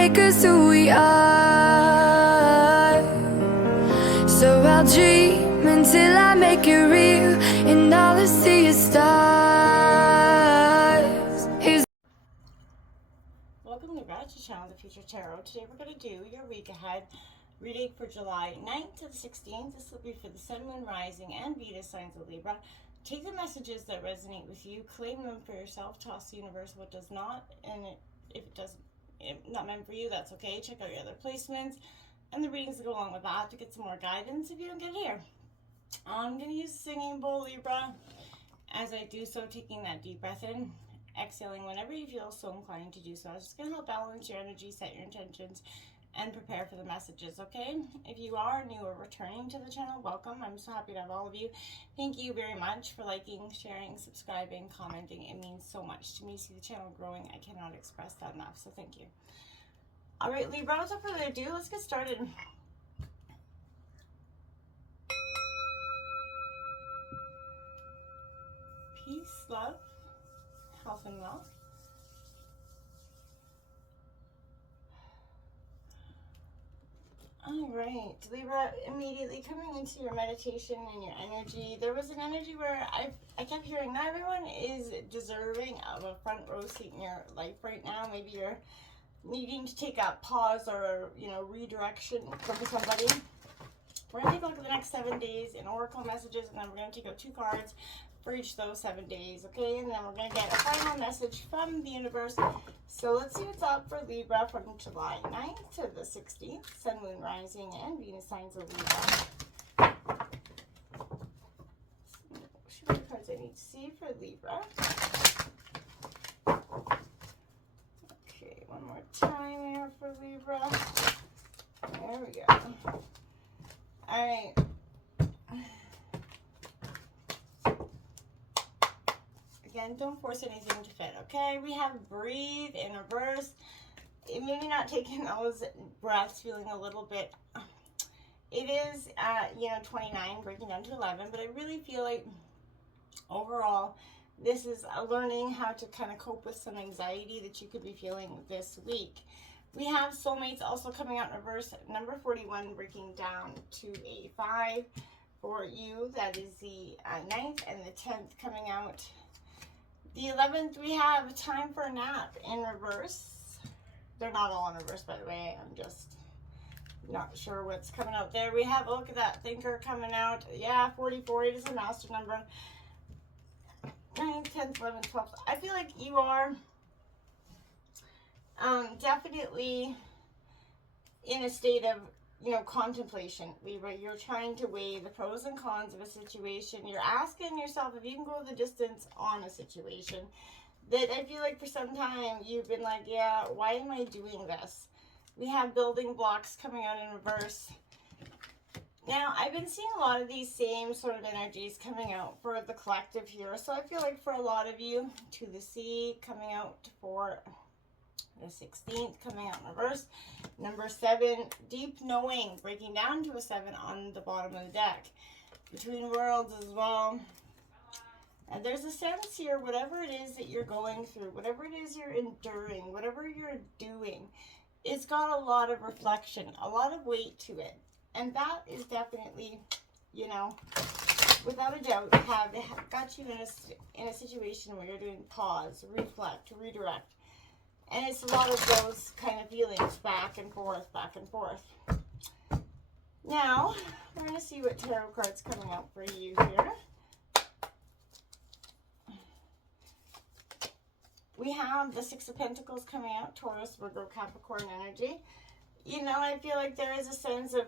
make us who we are. So I'll dream until I make it real, and all I see is stars. Welcome to Gratitude Channel, the Future Tarot. Today we're going to do your week ahead reading for July 9th to the 16th. This will be for the Sun, Moon, Rising, and Venus signs of Libra. Take the messages that resonate with you, claim them for yourself, toss the universe what does not, and if it doesn't, not meant for you, that's okay. Check out your other placements and the readings that go along with that to get some more guidance if you don't get here. I'm going to use the singing bowl, Libra. As I do so, taking that deep breath in, exhaling whenever you feel so inclined to do so. It's just going to help balance your energy, set your intentions, and prepare for the messages, okay? If you are new or returning to the channel, welcome. I'm so happy to have all of you. Thank you very much for liking, sharing, subscribing, commenting. It means so much to me to see the channel growing. I cannot express that enough, so thank you. All right, Libra, without further ado, let's get started. Peace, love, health, and wealth. All right, Libra, immediately coming into your meditation and your energy, there was an energy where I kept hearing not everyone is deserving of a front row seat in your life right now. Maybe you're needing to take a pause or, redirection from somebody. We're going to take a look at the next 7 days in Oracle messages, and then we're going to take out 2 cards for each of those 7 days, okay? And then we're going to get a final message from the universe. So let's see what's up for Libra from July 9th to the 16th. Sun, Moon, Rising, and Venus signs of Libra. Show me the cards I need to see for Libra. Okay, one more time here for Libra. There we go. All right. Again, don't force anything to fit, okay? We have breathe in reverse. Maybe not taking those breaths, feeling a little bit. It is, 29, breaking down to 11, but I really feel like overall, this is learning how to kind of cope with some anxiety that you could be feeling this week. We have soulmates also coming out in reverse. Number 41 breaking down to a 5 for you. That is the 9th, and the 10th coming out. The 11th, we have time for a nap in reverse. They're not all in reverse, by the way. I'm just not sure what's coming out there. We have, look at that thinker coming out. Yeah, 44. It is a master number. 9th, 10th, 11th, 12th. I feel like you are definitely in a state of, contemplation, Libra. You're trying to weigh the pros and cons of a situation. You're asking yourself if you can go the distance on a situation. That I feel like for some time you've been like, yeah, why am I doing this? We have building blocks coming out in reverse. Now, I've been seeing a lot of these same sort of energies coming out for the collective here. So I feel like for a lot of you, to the sea coming out for the 16th, coming out in reverse. Number 7, deep knowing, breaking down to a 7 on the bottom of the deck. Between worlds as well. And there's a sense here, whatever it is that you're going through, whatever it is you're enduring, whatever you're doing, it's got a lot of reflection, a lot of weight to it. And that is definitely, without a doubt, have got you in a situation where you're doing pause, reflect, redirect. And it's a lot of those kind of feelings back and forth, back and forth. Now, we're going to see what tarot card's coming out for you here. We have the 6 of Pentacles coming out, Taurus, Virgo, Capricorn energy. I feel like there is a sense of,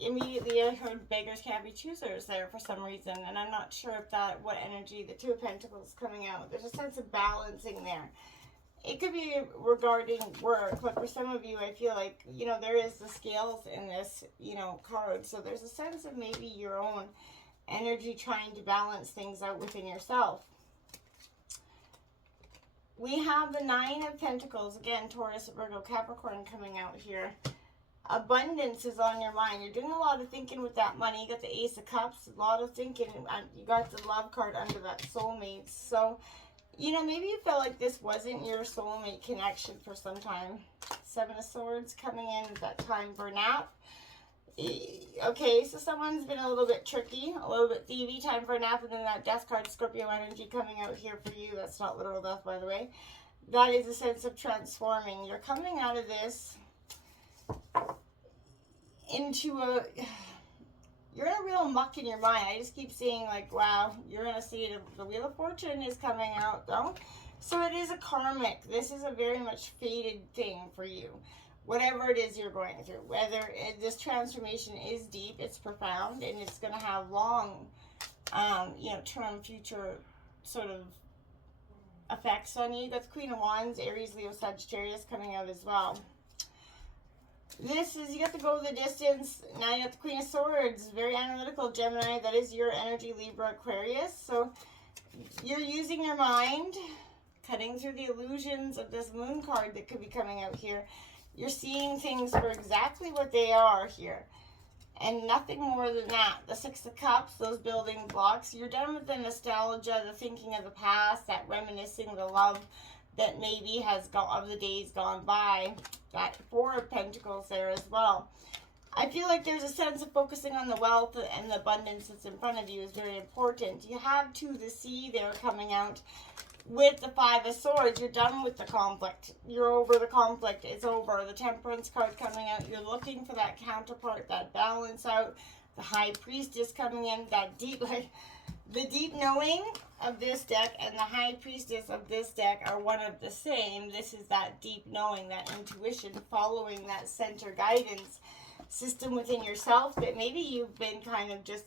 immediately I heard beggars can't be choosers there for some reason, and I'm not sure if what energy, the 2 of Pentacles coming out, there's a sense of balancing there. It could be regarding work, but for some of you, I feel like, there is the scales in this, card, so there's a sense of maybe your own energy trying to balance things out within yourself. We have the 9 of Pentacles, again, Taurus, Virgo, Capricorn coming out here. Abundance is on your mind. You're doing a lot of thinking with that money. You got the Ace of Cups, a lot of thinking. You got the Love card under that, soulmates. So you know, maybe you felt like this wasn't your soulmate connection for some time. Seven of Swords coming in at that time for nap. Okay, so someone's been a little bit tricky, a little bit thievy, time for a nap, and then that Death card, Scorpio energy coming out here for you. That's not literal death, by the way. That is a sense of transforming. You're coming out of this into a... You're in a real muck in your mind. I just keep seeing, like, wow, you're going to see the Wheel of Fortune is coming out, though. So it is a karmic. This is a very much fated thing for you. Whatever it is you're going through. Whether this transformation is deep, it's profound, and it's going to have long, you know, term, future sort of effects on you. That's Queen of Wands, Aries, Leo, Sagittarius coming out as well. This is, you have to go the distance. Now you have the Queen of Swords, very analytical, Gemini. That is your energy, Libra, Aquarius. So you're using your mind, cutting through the illusions of this Moon card that could be coming out here. You're seeing things for exactly what they are here. And nothing more than that. The Six of Cups, those building blocks. You're done with the nostalgia, the thinking of the past, that reminiscing, the love that maybe has gone of the days gone by. That Four of Pentacles there as well. I feel like there's a sense of focusing on the wealth and the abundance that's in front of you is very important. You have the Sea there coming out with the Five of Swords. You're done with the conflict. You're over the conflict. It's over. The Temperance card coming out. You're looking for that counterpart, that balance out. The High Priestess coming in. That deep, like, the deep knowing of this deck and the High Priestess of this deck are one of the same. This is that deep knowing, that intuition, following that center guidance system within yourself that maybe you've been kind of just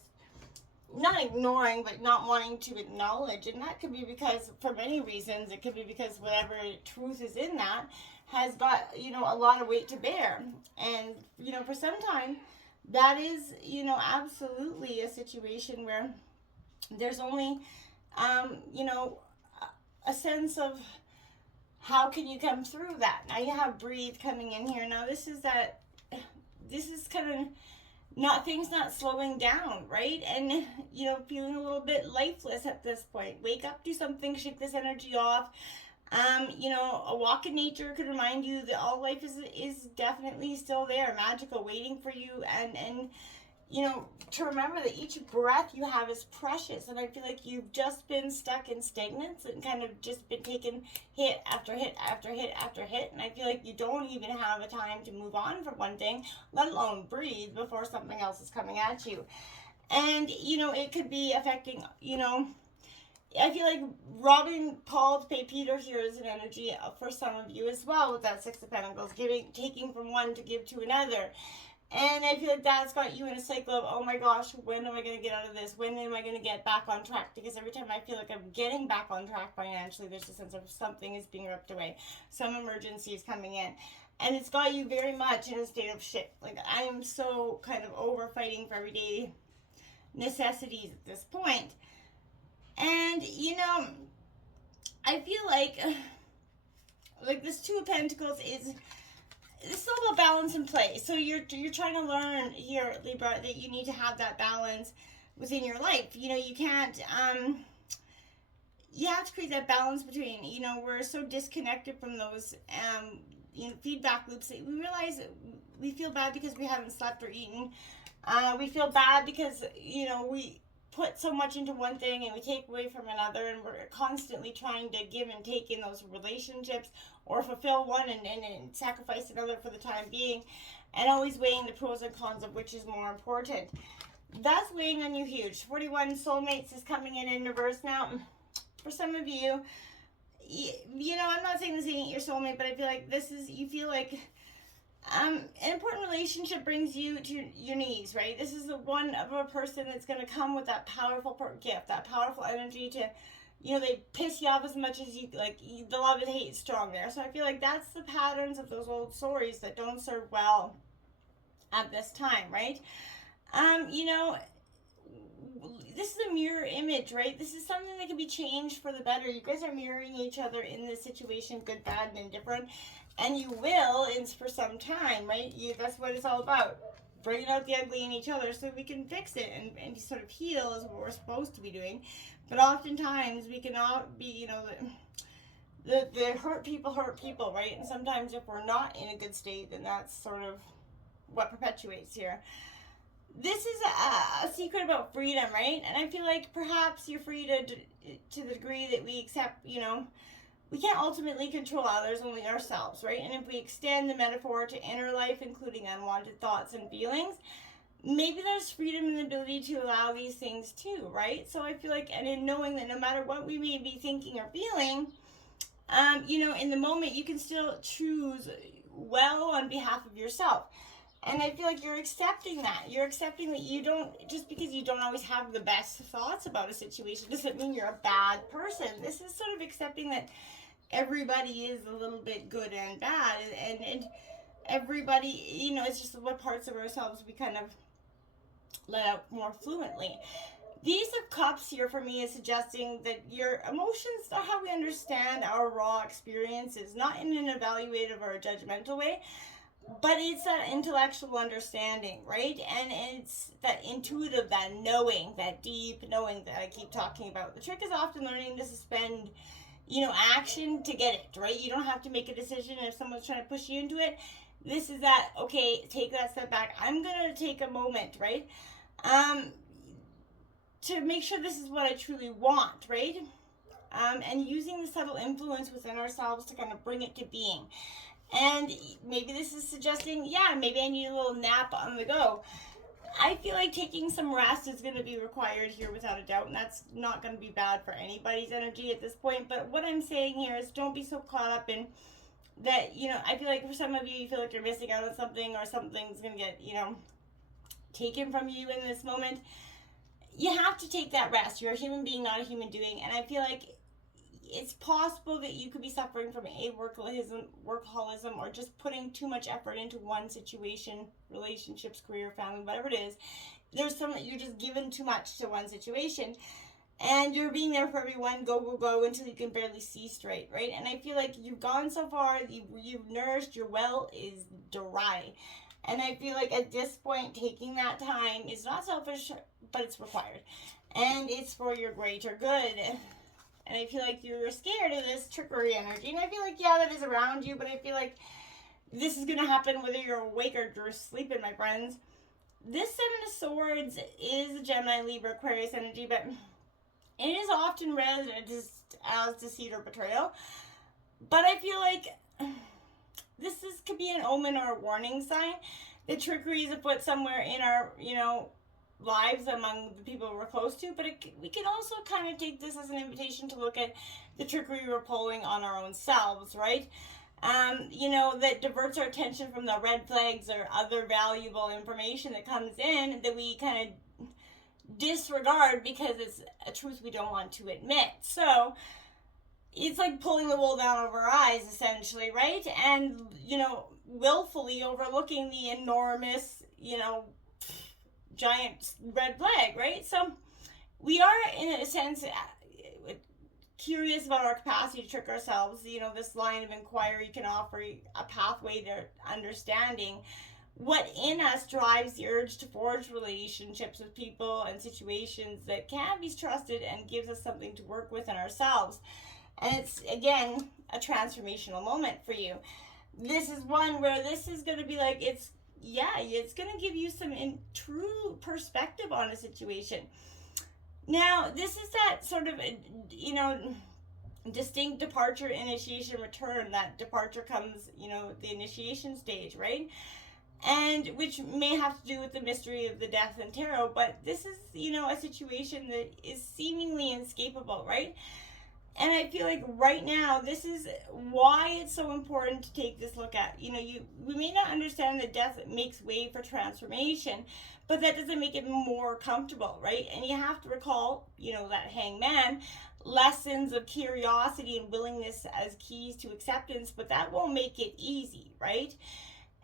not ignoring, but not wanting to acknowledge. And that could be because, for many reasons, it could be because whatever truth is in that has got, you know, a lot of weight to bear. And, you know, for some time, that is, you know, absolutely a situation where there's only, you know, a sense of how can you come through that. Now you have Breathe coming in here. Now this is kind of not, things not slowing down, right? And, you know, feeling a little bit lifeless at this point. Wake up, do something, shake this energy off. You know, a walk in nature could remind you that all life is definitely still there, magical, waiting for you, and you know, to remember that each breath you have is precious. And I feel like you've just been stuck in stagnance and kind of just been taking hit after hit after hit after hit. And I feel like you don't even have a time to move on from one thing, let alone breathe before something else is coming at you. And, you know, it could be affecting, you know, I feel like robbing Paul to pay Peter here is an energy for some of you as well with that Six of Pentacles, taking from one to give to another. And I feel like that's got you in a cycle of, oh my gosh, when am I going to get out of this? When am I going to get back on track? Because every time I feel like I'm getting back on track financially, there's a sense of something is being ripped away. Some emergency is coming in. And it's got you very much in a state of shit. Like, I am so kind of over fighting for everyday necessities at this point. And, you know, I feel like this Two of Pentacles is... it's all about balance and play. So you're trying to learn here, Libra, that you need to have that balance within your life. You know, you can't, you have to create that balance between, you know, we're so disconnected from those, you know, feedback loops that we realize that we feel bad because we haven't slept or eaten. We feel bad because, you know, we put so much into one thing and we take away from another, and we're constantly trying to give and take in those relationships or fulfill one and sacrifice another for the time being, and always weighing the pros and cons of which is more important. That's weighing on you huge. 41 soulmates is coming in reverse now. For some of you, you know, I'm not saying this ain't your soulmate, but I feel like this is, you feel like an important relationship brings you to your knees, right? This is the one of a person that's going to come with that powerful gift, that powerful energy to, you know, they piss you off as much as you, like, the love and hate is strong there. So I feel like that's the patterns of those old stories that don't serve well at this time, right? You know, this is a mirror image, right? This is something that can be changed for the better. You guys are mirroring each other in this situation, good, bad, and indifferent. And you will for some time, right? That's what it's all about. bringing out the ugly in each other so we can fix it and sort of heal is what we're supposed to be doing. But oftentimes we cannot be, you know, the hurt people, right? And sometimes if we're not in a good state, then that's sort of what perpetuates here. This is a secret about freedom, right? And I feel like perhaps you're free to the degree that we accept, you know, we can't ultimately control others, only ourselves, right? And if we extend the metaphor to inner life, including unwanted thoughts and feelings, maybe there's freedom in the ability to allow these things too, right? So I feel like, and in knowing that no matter what we may be thinking or feeling, you know, in the moment, you can still choose well on behalf of yourself. And I feel like you're accepting that. You're accepting that you don't, just because you don't always have the best thoughts about a situation doesn't mean you're a bad person. This is sort of accepting that everybody is a little bit good and bad. And everybody, you know, it's just what parts of ourselves we kind of let out more fluently. The Ace of Cups here for me is suggesting that your emotions are how we understand our raw experiences, not in an evaluative or a judgmental way, but it's that intellectual understanding, right? And it's that intuitive, that knowing, that deep knowing that I keep talking about. The trick is often learning to suspend, you know, action to get it, right? You don't have to make a decision if someone's trying to push you into it. This is that, okay, take that step back. I'm going to take a moment, right? To make sure this is what I truly want, right? And using the subtle influence within ourselves to kind of bring it to being. And maybe this is suggesting, yeah, maybe I need a little nap on the go. I feel like taking some rest is going to be required here without a doubt, and that's not going to be bad for anybody's energy at this point. But what I'm saying here is don't be so caught up in that, you know, I feel like for some of you feel like you're missing out on something or something's going to get, you know, taken from you in this moment. You have to take that rest. You're a human being, not a human doing. And I feel like it's possible that you could be suffering from a workaholism, or just putting too much effort into one situation, relationships, career, family, whatever it is. There's some that you're just giving too much to one situation, and you're being there for everyone, go until you can barely see straight, right? And I feel like you've gone so far, you've nourished, your well is dry. And I feel like at this point, taking that time is not selfish, but it's required. And it's for your greater good. And I feel like you're scared of this trickery energy. And I feel like, yeah, that is around you, but I feel like this is going to happen whether you're awake or you're sleeping, my friends. This Seven of Swords is a Gemini, Libra, Aquarius energy, but it is often read as deceit or betrayal. But I feel like could be an omen or a warning sign. The trickery is afoot somewhere in our, you know, lives among the people we're close to, but we can also kind of take this as an invitation to look at the trickery we're pulling on our own selves, right? You know, that diverts our attention from the red flags or other valuable information that comes in that we kind of disregard because it's a truth we don't want to admit. So it's like pulling the wool down over our eyes, essentially, right? And, you know, willfully overlooking the enormous, you know, giant red flag, right? So we are, in a sense, curious about our capacity to trick ourselves. You know, this line of inquiry can offer a pathway to understanding what in us drives the urge to forge relationships with people and situations that can be trusted and gives us something to work with in ourselves. And it's, again, a transformational moment for you. This is one where this is going to be like, it's going to give you some true perspective on a situation. Now, this is that sort of, you know, distinct departure, initiation, return. That departure comes, you know, the initiation stage, right? And which may have to do with the mystery of the death and tarot, but this is, you know, a situation that is seemingly inescapable, right? And I feel like right now, this is why it's so important to take this look at. You know, we may not understand that death makes way for transformation, but that doesn't make it more comfortable, right? And you have to recall, you know, that hangman, lessons of curiosity and willingness as keys to acceptance, but that won't make it easy, right?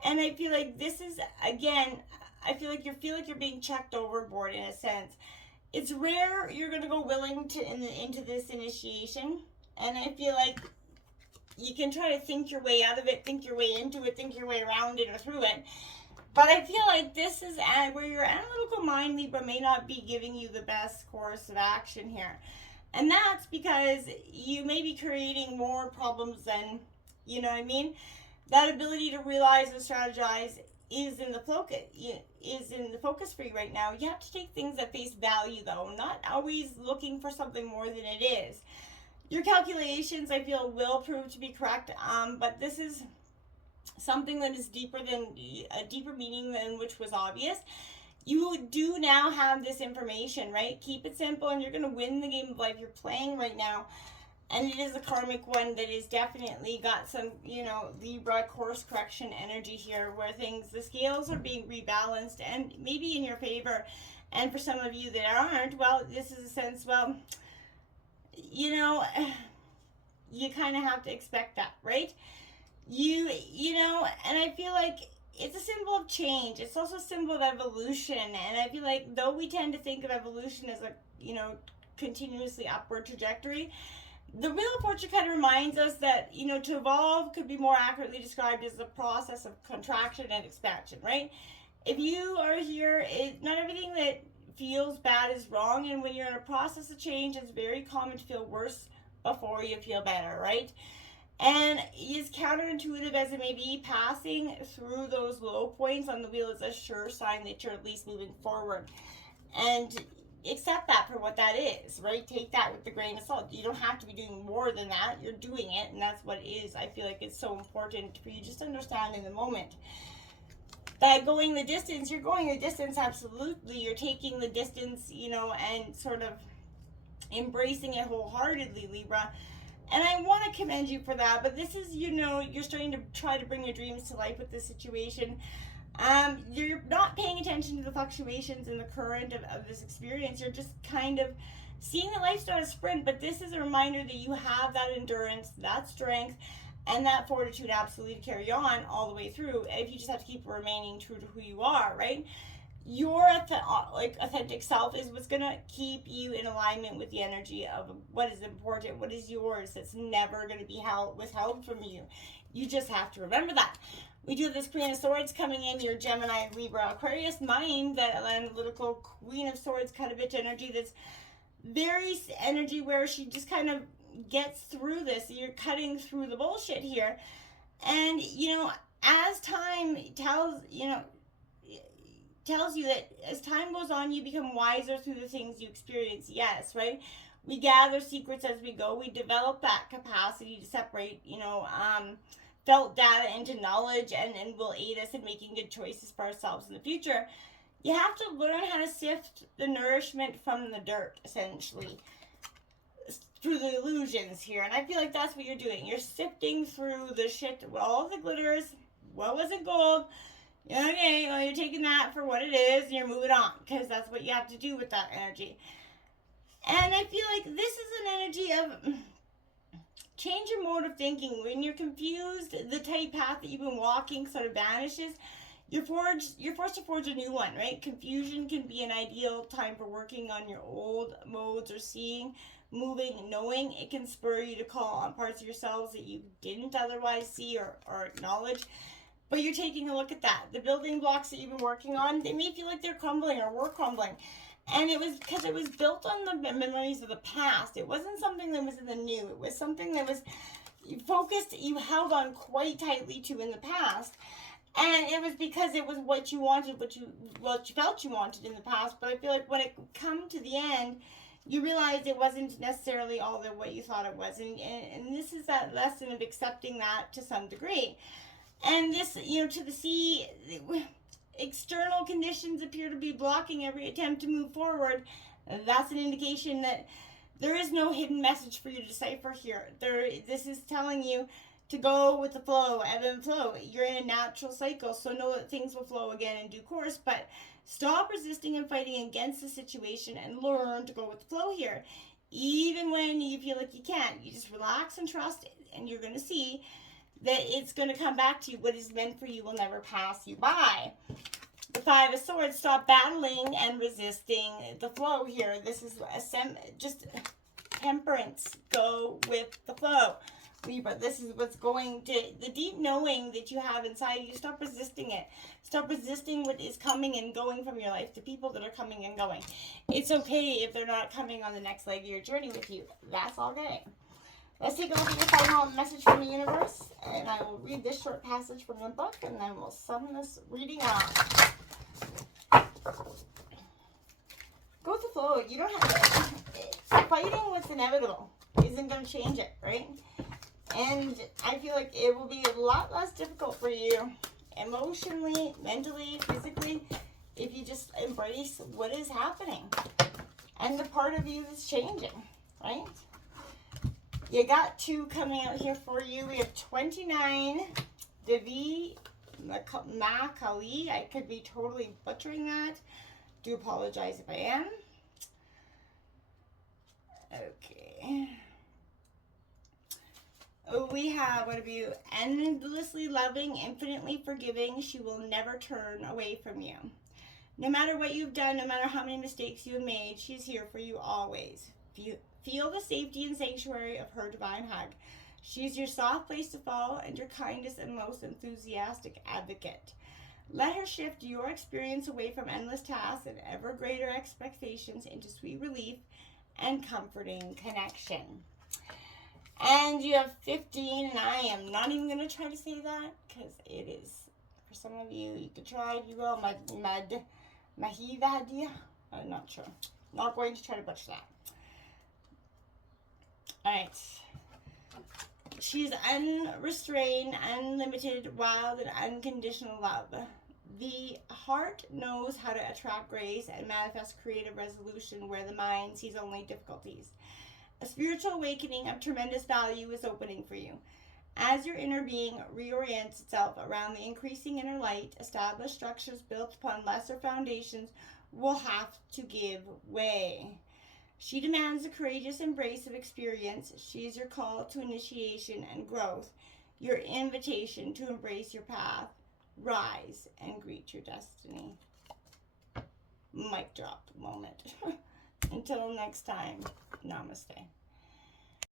And I feel like this is, again, I feel like you're being checked overboard in a sense. It's rare you're going to go willing to into this initiation, and I feel like you can try to think your way out of it, think your way into it, think your way around it or through it, But I feel like this is where your analytical mind, Libra, may not be giving you the best course of action here. And that's because you may be creating more problems than, you know what I mean? That ability to realize and strategize is in the focus for you right now. You have to take things at face value, though, not always looking for something more than it is. Your calculations, I feel, will prove to be correct, but this is something that is deeper than a deeper meaning than which was obvious. You do now have this information, right? Keep it simple, and you're going to win the game of life you're playing right now. And it is a karmic one that is definitely got some, Libra course correction energy here, where the scales are being rebalanced and maybe in your favor. And for some of you that aren't, well, this is a sense, well, you kind of have to expect that, right? And I feel like it's a symbol of change. It's also a symbol of evolution. And I feel like though we tend to think of evolution as a, continuously upward trajectory, the Wheel of Fortune kind of reminds us that, to evolve could be more accurately described as the process of contraction and expansion, right? If you are here, not everything that feels bad is wrong. And when you're in a process of change, it's very common to feel worse before you feel better, right? And as counterintuitive as it may be, passing through those low points on the wheel is a sure sign that you're at least moving forward. And accept that for what that is, right? Take that with a grain of salt. You don't have to be doing more than that. You're doing it, and that's what it is. I feel like it's so important for you just to understand in the moment that going the distance, you're going the distance, absolutely. You're taking the distance, and sort of embracing it wholeheartedly, Libra. And I want to commend you for that, but this is, you're starting to try to bring your dreams to life with this situation. You're not paying attention to the fluctuations in the current of this experience. You're just kind of seeing that life's not a sprint, but this is a reminder that you have that endurance, that strength, and that fortitude absolutely to carry on all the way through. If you just have to keep remaining true to who you are, right? Your authentic self is what's going to keep you in alignment with the energy of what is important, what is yours, that's never going to be withheld from you. You just have to remember that. We do have this Queen of Swords coming in, your Gemini, Libra, Aquarius mind, that analytical Queen of Swords kind of bitch energy, that's very energy where she just kind of gets through this. You're cutting through the bullshit here. And, as time tells you that as time goes on, you become wiser through the things you experience. Yes, right? We gather secrets as we go. We develop that capacity to separate, felt data into knowledge, and will aid us in making good choices for ourselves in the future. You have to learn how to sift the nourishment from the dirt, essentially, through the illusions here. And I feel like that's what you're doing. You're sifting through the shit, all the glitters, what wasn't gold. Okay, well, you're taking that for what it is, and you're moving on, because that's what you have to do with that energy. And I feel like this is an energy of change your mode of thinking. When you're confused, the tight path that you've been walking sort of vanishes. You're forced to forge a new one, right? Confusion can be an ideal time for working on your old modes or seeing, moving, knowing. It can spur you to call on parts of yourselves that you didn't otherwise see or acknowledge. But you're taking a look at that. The building blocks that you've been working on, they may feel like they're crumbling or were crumbling. And it was because it was built on the memories of the past. It wasn't something that was in the new. It was something that was focused, you held on quite tightly to in the past. And it was because it was what you wanted, what you felt you wanted in the past. But I feel like when it come to the end, you realized it wasn't necessarily all that what you thought it was. And this is that lesson of accepting that to some degree. And this, to the sea, external conditions appear to be blocking every attempt to move forward. That's an indication that there is no hidden message for you to decipher here. This is telling you to go with the flow, ebb and flow. You're in a natural cycle, so know that things will flow again in due course, but stop resisting and fighting against the situation and learn to go with the flow here. Even when you feel like you can't, you just relax and trust it, and you're going to see that it's going to come back to you. What is meant for you will never pass you by. The Five of Swords, stop battling and resisting the flow here. This is just temperance. Go with the flow. Libra, this is what's going to, the deep knowing that you have inside you, stop resisting it. Stop resisting what is coming and going from your life, the people that are coming and going. It's okay if they're not coming on the next leg of your journey with you. That's all good. Let's take a look at your final message from the universe, and I will read this short passage from the book, and then we'll sum this reading up. Go with the flow. You don't have to, fighting what's inevitable isn't going to change it, right? And I feel like it will be a lot less difficult for you emotionally, mentally, physically, if you just embrace what is happening and the part of you that's changing, right? You got 2 coming out here for you. We have 29, Devi Makali. I could be totally butchering that. Do apologize if I am. Okay. We have, what have you? Endlessly loving, infinitely forgiving. She will never turn away from you. No matter what you've done, no matter how many mistakes you have made, she's here for you always. Feel the safety and sanctuary of her divine hug. She's your soft place to fall and your kindest and most enthusiastic advocate. Let her shift your experience away from endless tasks and ever greater expectations into sweet relief and comforting connection. And you have 15, and I am not even going to try to say that because it is, for some of you, you could try if you will, Mahivadia. I'm not sure. Not going to try to butcher that. Alright. She's unrestrained, unlimited, wild, and unconditional love. The heart knows how to attract grace and manifest creative resolution where the mind sees only difficulties. A spiritual awakening of tremendous value is opening for you. As your inner being reorients itself around the increasing inner light, established structures built upon lesser foundations will have to give way. She demands a courageous embrace of experience. She is your call to initiation and growth, your invitation to embrace your path, rise, and greet your destiny. Mic drop moment. Until next time, namaste.